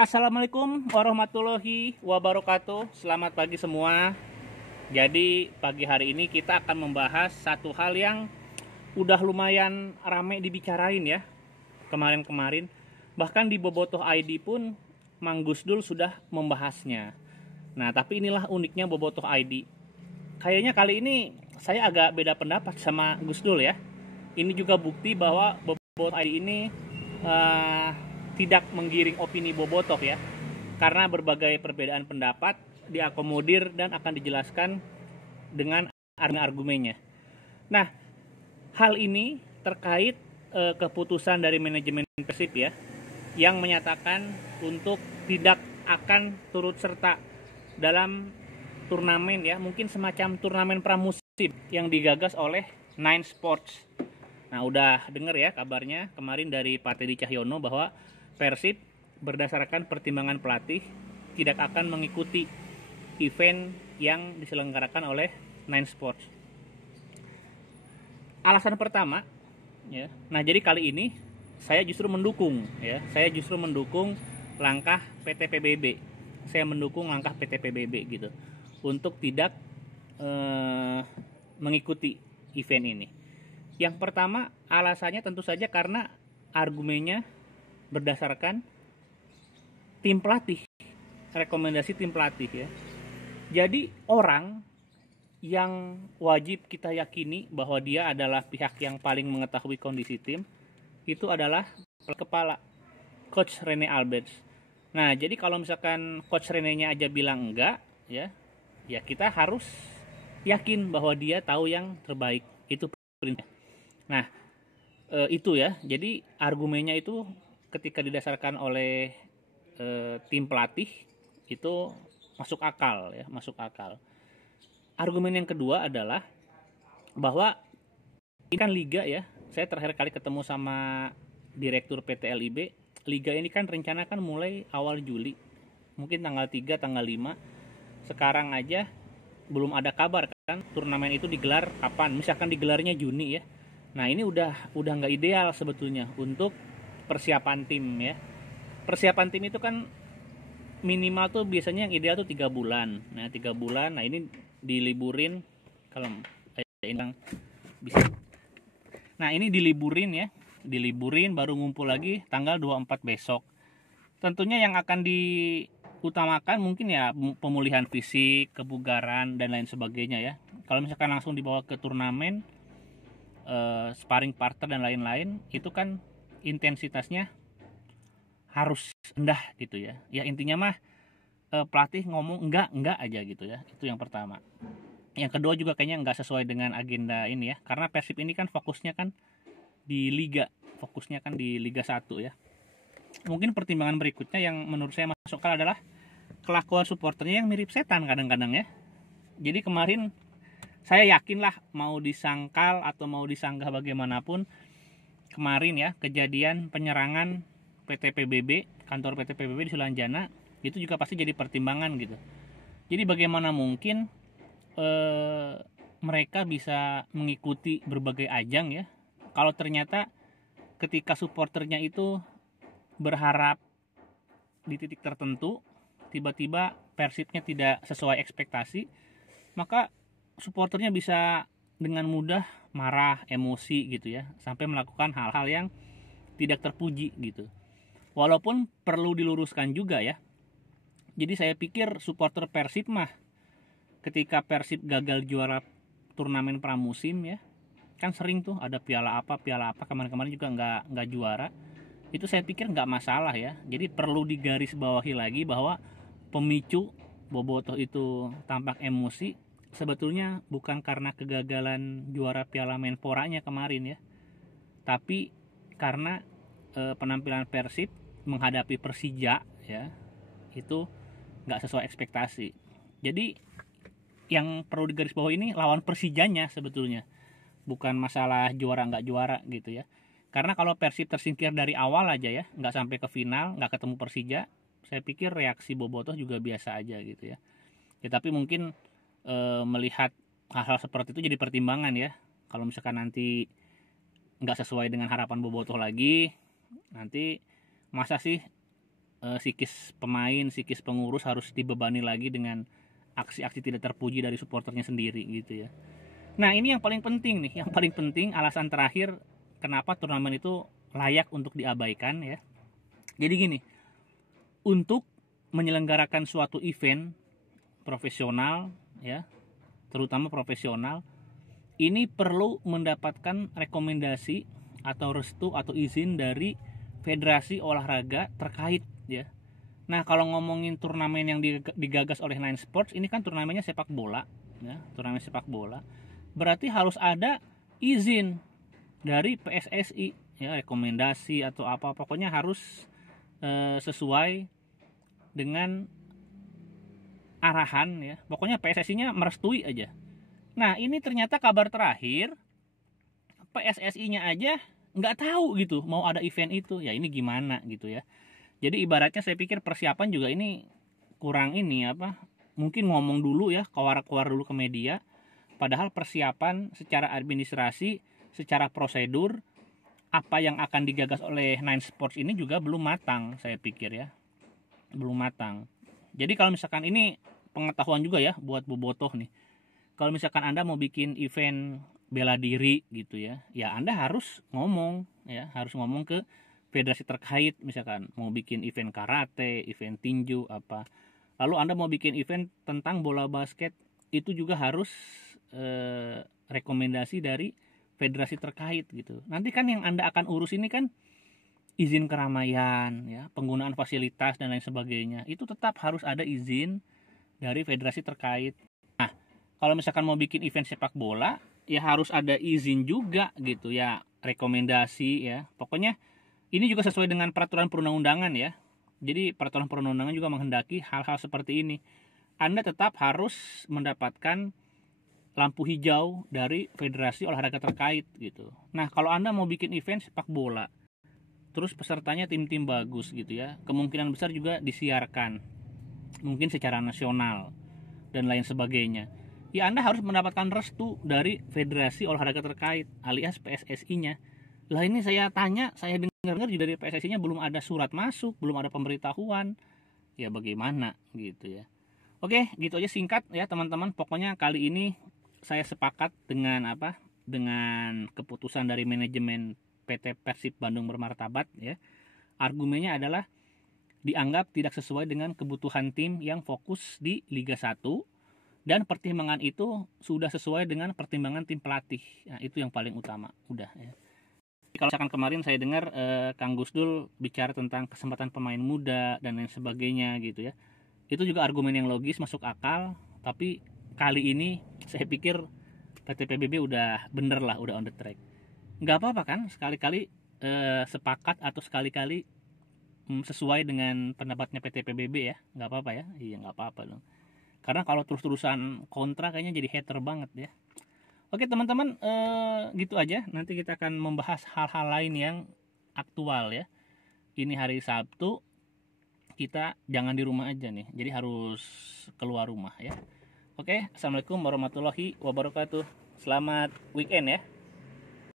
Assalamualaikum warahmatullahi wabarakatuh. Selamat pagi semua. Jadi pagi hari ini kita akan membahas satu hal yang udah lumayan rame dibicarain ya kemarin-kemarin. Bahkan di Bobotoh ID pun Mang Gusdul sudah membahasnya. Nah, tapi inilah uniknya Bobotoh ID. Kayaknya kali ini saya agak beda pendapat sama Gusdul ya. Ini juga bukti bahwa Bobotoh ID ini tidak menggiring opini bobotoh ya, karena berbagai perbedaan pendapat diakomodir dan akan dijelaskan dengan argumennya. Nah, hal ini terkait keputusan dari manajemen Persib ya, yang menyatakan untuk tidak akan turut serta dalam turnamen ya, mungkin semacam turnamen pramusim yang digagas oleh Nine Sports. Nah, udah denger ya kabarnya kemarin dari Pak Teddy Cahyono bahwa Persib berdasarkan pertimbangan pelatih tidak akan mengikuti event yang diselenggarakan oleh Nine Sports. Alasan pertama, ya. Nah, jadi kali ini saya justru mendukung, ya. Saya justru mendukung langkah PT PBB. Saya mendukung langkah PT PBB gitu untuk tidak mengikuti event ini. Yang pertama, alasannya tentu saja karena argumennya berdasarkan tim pelatih, rekomendasi tim pelatih ya. Jadi orang yang wajib kita yakini bahwa dia adalah pihak yang paling mengetahui kondisi tim itu adalah kepala Coach Rene Alberts. Nah, jadi kalau misalkan Coach Rene-nya aja bilang enggak ya, ya kita harus yakin bahwa dia tahu yang terbaik. Itu prinsipnya. Nah, itu ya. Jadi argumennya itu ketika didasarkan oleh tim pelatih itu masuk akal ya, masuk akal. Argumen yang kedua adalah bahwa ini kan liga ya. Saya terakhir kali ketemu sama direktur PT LIB, liga ini kan rencana kan mulai awal Juli. Mungkin tanggal 3, tanggal 5. Sekarang aja belum ada kabar kan turnamen itu digelar kapan. Misalkan digelarnya Juni ya. Nah, ini udah nggak ideal sebetulnya untuk persiapan tim ya. Persiapan tim itu kan minimal tuh biasanya yang ideal tuh 3 bulan. Nah, 3 bulan. Nah, ini diliburin kalau ini bisa. Nah, ini diliburin ya. Diliburin baru ngumpul lagi tanggal 24 besok. Tentunya yang akan diutamakan mungkin ya pemulihan fisik, kebugaran dan lain sebagainya ya. Kalau misalkan langsung dibawa ke turnamen, sparring partner dan lain-lain, itu kan intensitasnya harus rendah gitu ya. Ya intinya mah pelatih ngomong enggak aja gitu ya. Itu yang pertama. Yang kedua juga kayaknya enggak sesuai dengan agenda ini ya. Karena Persib ini kan fokusnya kan di Liga. Fokusnya kan di Liga 1 ya. Mungkin pertimbangan berikutnya yang menurut saya masuk akal adalah kelakuan supporternya yang mirip setan kadang-kadang ya. Jadi kemarin saya yakin lah mau disangkal atau mau disanggah bagaimanapun, kemarin ya kejadian penyerangan PT PBB, kantor PT PBB di Sulanjana itu juga pasti jadi pertimbangan gitu. Jadi bagaimana mungkin mereka bisa mengikuti berbagai ajang ya kalau ternyata ketika supporternya itu berharap di titik tertentu tiba-tiba Persibnya tidak sesuai ekspektasi, maka supporternya bisa dengan mudah marah, emosi gitu ya, sampai melakukan hal-hal yang tidak terpuji gitu. Walaupun perlu diluruskan juga ya. Jadi saya pikir supporter Persib mah ketika Persib gagal juara turnamen pramusim ya, kan sering tuh ada piala apa kemarin-kemarin juga nggak juara. Itu saya pikir nggak masalah ya. Jadi perlu digarisbawahi lagi bahwa pemicu bobotoh itu tampak emosi sebetulnya bukan karena kegagalan juara Piala Menporanya kemarin ya, tapi karena penampilan Persib menghadapi Persija ya itu nggak sesuai ekspektasi. Jadi yang perlu digarisbawahi ini lawan Persijanya sebetulnya, bukan masalah juara nggak juara gitu ya. Karena kalau Persib tersingkir dari awal aja ya, nggak sampai ke final, nggak ketemu Persija, saya pikir reaksi bobotoh juga biasa aja gitu ya. Ya tapi mungkin melihat hal-hal seperti itu jadi pertimbangan ya. Kalau misalkan nanti nggak sesuai dengan harapan bobotoh lagi, nanti masa sih psikis pemain, psikis pengurus harus dibebani lagi dengan aksi-aksi tidak terpuji dari supporternya sendiri gitu ya. Nah ini yang paling penting nih, yang paling penting alasan terakhir kenapa turnamen itu layak untuk diabaikan ya. Jadi gini, untuk menyelenggarakan suatu event profesional ya, terutama profesional, ini perlu mendapatkan rekomendasi atau restu atau izin dari federasi olahraga terkait ya. Nah kalau ngomongin turnamen yang digagas oleh Nine Sports, ini kan turnamennya sepak bola ya, turnamen sepak bola, berarti harus ada izin dari PSSI ya, rekomendasi atau apa, pokoknya harus sesuai dengan arahan ya, pokoknya PSSI-nya merestui aja. Nah ini ternyata kabar terakhir PSSI-nya aja nggak tahu gitu mau ada event itu, ya ini gimana gitu ya. Jadi ibaratnya saya pikir persiapan juga ini kurang ini apa, mungkin ngomong dulu ya, keluar dulu ke media, padahal persiapan secara administrasi, secara prosedur, apa yang akan digagas oleh Nine Sports ini juga belum matang, saya pikir ya, belum matang. Jadi kalau misalkan ini pengetahuan juga ya buat bobotoh nih, kalau misalkan Anda mau bikin event bela diri gitu ya, ya Anda harus ngomong ya, harus ngomong ke federasi terkait, misalkan mau bikin event karate, event tinju apa. Lalu Anda mau bikin event tentang bola basket, itu juga harus rekomendasi dari federasi terkait gitu. Nanti kan yang Anda akan urus ini kan izin keramaian ya, penggunaan fasilitas dan lain sebagainya. Itu tetap harus ada izin dari federasi terkait. Nah, kalau misalkan mau bikin event sepak bola, ya harus ada izin juga gitu ya, rekomendasi ya. Pokoknya ini juga sesuai dengan peraturan perundang-undangan ya. Jadi peraturan perundang-undangan juga menghendaki hal-hal seperti ini. Anda tetap harus mendapatkan lampu hijau dari federasi olahraga terkait gitu. Nah kalau Anda mau bikin event sepak bola, terus pesertanya tim-tim bagus gitu ya, kemungkinan besar juga disiarkan, mungkin secara nasional dan lain sebagainya. Ya Anda harus mendapatkan restu dari federasi olahraga terkait alias PSSI-nya. Lah ini saya tanya, saya dengar dari PSSI-nya belum ada surat masuk, belum ada pemberitahuan. Ya bagaimana gitu ya. Oke, gitu aja singkat ya teman-teman. Pokoknya kali ini saya sepakat dengan apa? Dengan keputusan dari manajemen PT Persib Bandung Bermartabat ya. Argumennya adalah dianggap tidak sesuai dengan kebutuhan tim yang fokus di Liga 1, dan pertimbangan itu sudah sesuai dengan pertimbangan tim pelatih. Nah, itu yang paling utama. Udah ya. Kalau misalkan kemarin saya dengar Kang Gusdul bicara tentang kesempatan pemain muda dan lain sebagainya gitu ya, itu juga argumen yang logis, masuk akal. Tapi kali ini saya pikir PT PBB udah bener lah, udah on the track. Nggak apa-apa kan sekali-kali sepakat atau sekali-kali sesuai dengan pendapatnya PT PBB ya, nggak apa-apa ya. Iya nggak apa-apa dong, karena kalau terus-terusan kontra kayaknya jadi hater banget ya. Oke teman-teman, gitu aja. Nanti kita akan membahas hal-hal lain yang aktual ya. Ini hari Sabtu, kita jangan di rumah aja nih, jadi harus keluar rumah ya. Oke, assalamualaikum warahmatullahi wabarakatuh. Selamat weekend ya.